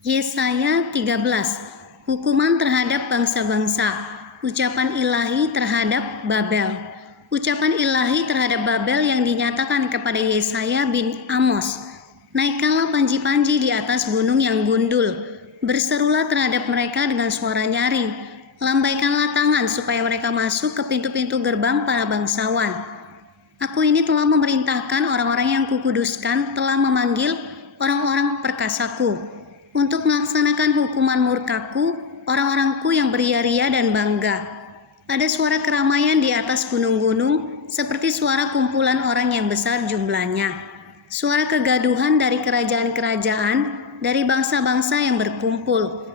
Yesaya 13. Hukuman terhadap bangsa-bangsa. Ucapan ilahi terhadap Babel. Ucapan ilahi terhadap Babel yang dinyatakan kepada Yesaya bin Amos. Naikkanlah panji-panji di atas gunung yang gundul. Berserulah terhadap mereka dengan suara nyaring. Lambaikanlah tangan supaya mereka masuk ke pintu-pintu gerbang para bangsawan. Aku ini telah memerintahkan orang-orang yang kukuduskan, telah memanggil orang-orang perkasaku untuk melaksanakan hukuman murkaku, orang-orangku yang beria-ria dan bangga. Ada suara keramaian di atas gunung-gunung, seperti suara kumpulan orang yang besar jumlahnya. Suara kegaduhan dari kerajaan-kerajaan, dari bangsa-bangsa yang berkumpul.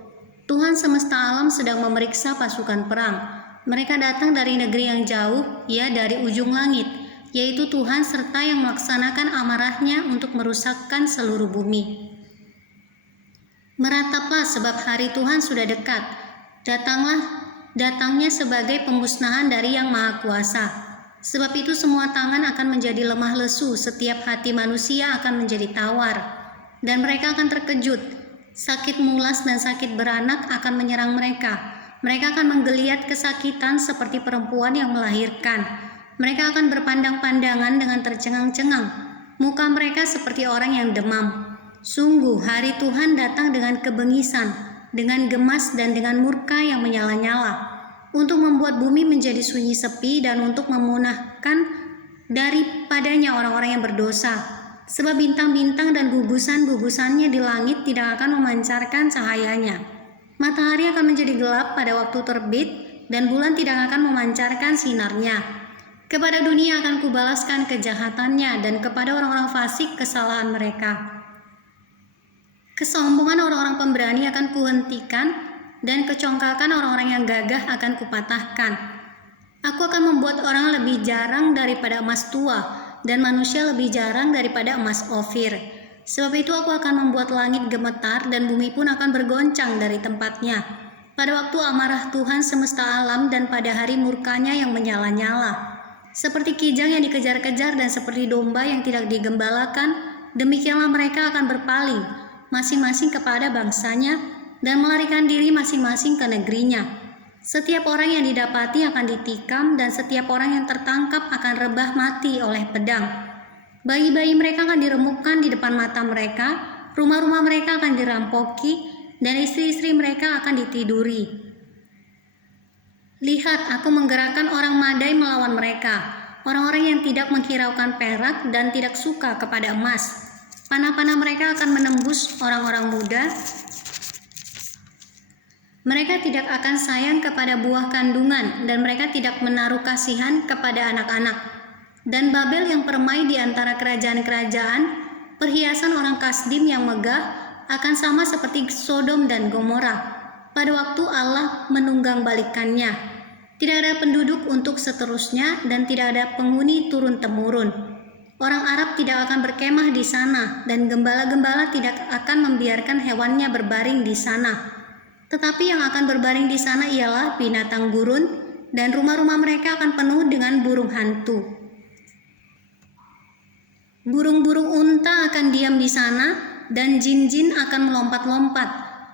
Tuhan semesta alam sedang memeriksa pasukan perang. Mereka datang dari negeri yang jauh, ya dari ujung langit, yaitu Tuhan serta yang melaksanakan amarahnya untuk merusakkan seluruh bumi. Merataplah sebab hari Tuhan sudah dekat. Datangnya sebagai pemusnahan dari Yang Maha Kuasa. Sebab itu semua tangan akan menjadi lemah lesu, setiap hati manusia akan menjadi tawar, dan mereka akan terkejut. Sakit mulas dan sakit beranak akan menyerang mereka. Mereka akan menggeliat kesakitan seperti perempuan yang melahirkan. Mereka akan berpandang-pandangan dengan tercengang-cengang. Muka mereka seperti orang yang demam. Sungguh hari Tuhan datang dengan kebengisan, dengan gemas dan dengan murka yang menyala-nyala, untuk membuat bumi menjadi sunyi sepi dan untuk memunahkan daripadanya orang-orang yang berdosa. Sebab bintang-bintang dan gugusan-gugusannya di langit tidak akan memancarkan cahayanya. Matahari akan menjadi gelap pada waktu terbit, dan bulan tidak akan memancarkan sinarnya. Kepada dunia akan kubalaskan kejahatannya, dan kepada orang-orang fasik kesalahan mereka. Kesombongan orang-orang pemberani akan kuhentikan, dan kecongkakan orang-orang yang gagah akan kupatahkan. Aku akan membuat orang lebih jarang daripada emas tua, dan manusia lebih jarang daripada emas Ofir. Sebab itu aku akan membuat langit gemetar, dan bumi pun akan bergoncang dari tempatnya. Pada waktu amarah Tuhan semesta alam dan pada hari murkanya yang menyala-nyala. Seperti kijang yang dikejar-kejar dan seperti domba yang tidak digembalakan, demikianlah mereka akan berpaling, masing-masing kepada bangsanya, dan melarikan diri masing-masing ke negerinya. Setiap orang yang didapati akan ditikam, dan setiap orang yang tertangkap akan rebah mati oleh pedang. Bayi-bayi mereka akan diremukkan di depan mata mereka, rumah-rumah mereka akan dirampoki, dan istri-istri mereka akan ditiduri. Lihat, aku menggerakkan orang Madai melawan mereka, orang-orang yang tidak menghiraukan perak dan tidak suka kepada emas. Panah-panah mereka akan menembus orang-orang muda. Mereka tidak akan sayang kepada buah kandungan, dan mereka tidak menaruh kasihan kepada anak-anak. Dan Babel yang permai di antara kerajaan-kerajaan, perhiasan orang Kasdim yang megah, akan sama seperti Sodom dan Gomora pada waktu Allah menunggang balikannya. Tidak ada penduduk untuk seterusnya, dan tidak ada penghuni turun-temurun. Orang Arab tidak akan berkemah di sana, dan gembala-gembala tidak akan membiarkan hewannya berbaring di sana. Tetapi yang akan berbaring di sana ialah binatang gurun, dan rumah-rumah mereka akan penuh dengan burung hantu. Burung-burung unta akan diam di sana, dan jin-jin akan melompat-lompat.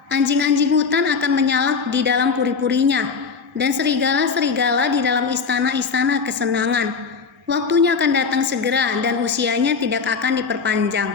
Anjing-anjing hutan akan menyalak di dalam puri-purinya, dan serigala-serigala di dalam istana-istana kesenangan. Waktunya akan datang segera, dan usianya tidak akan diperpanjang.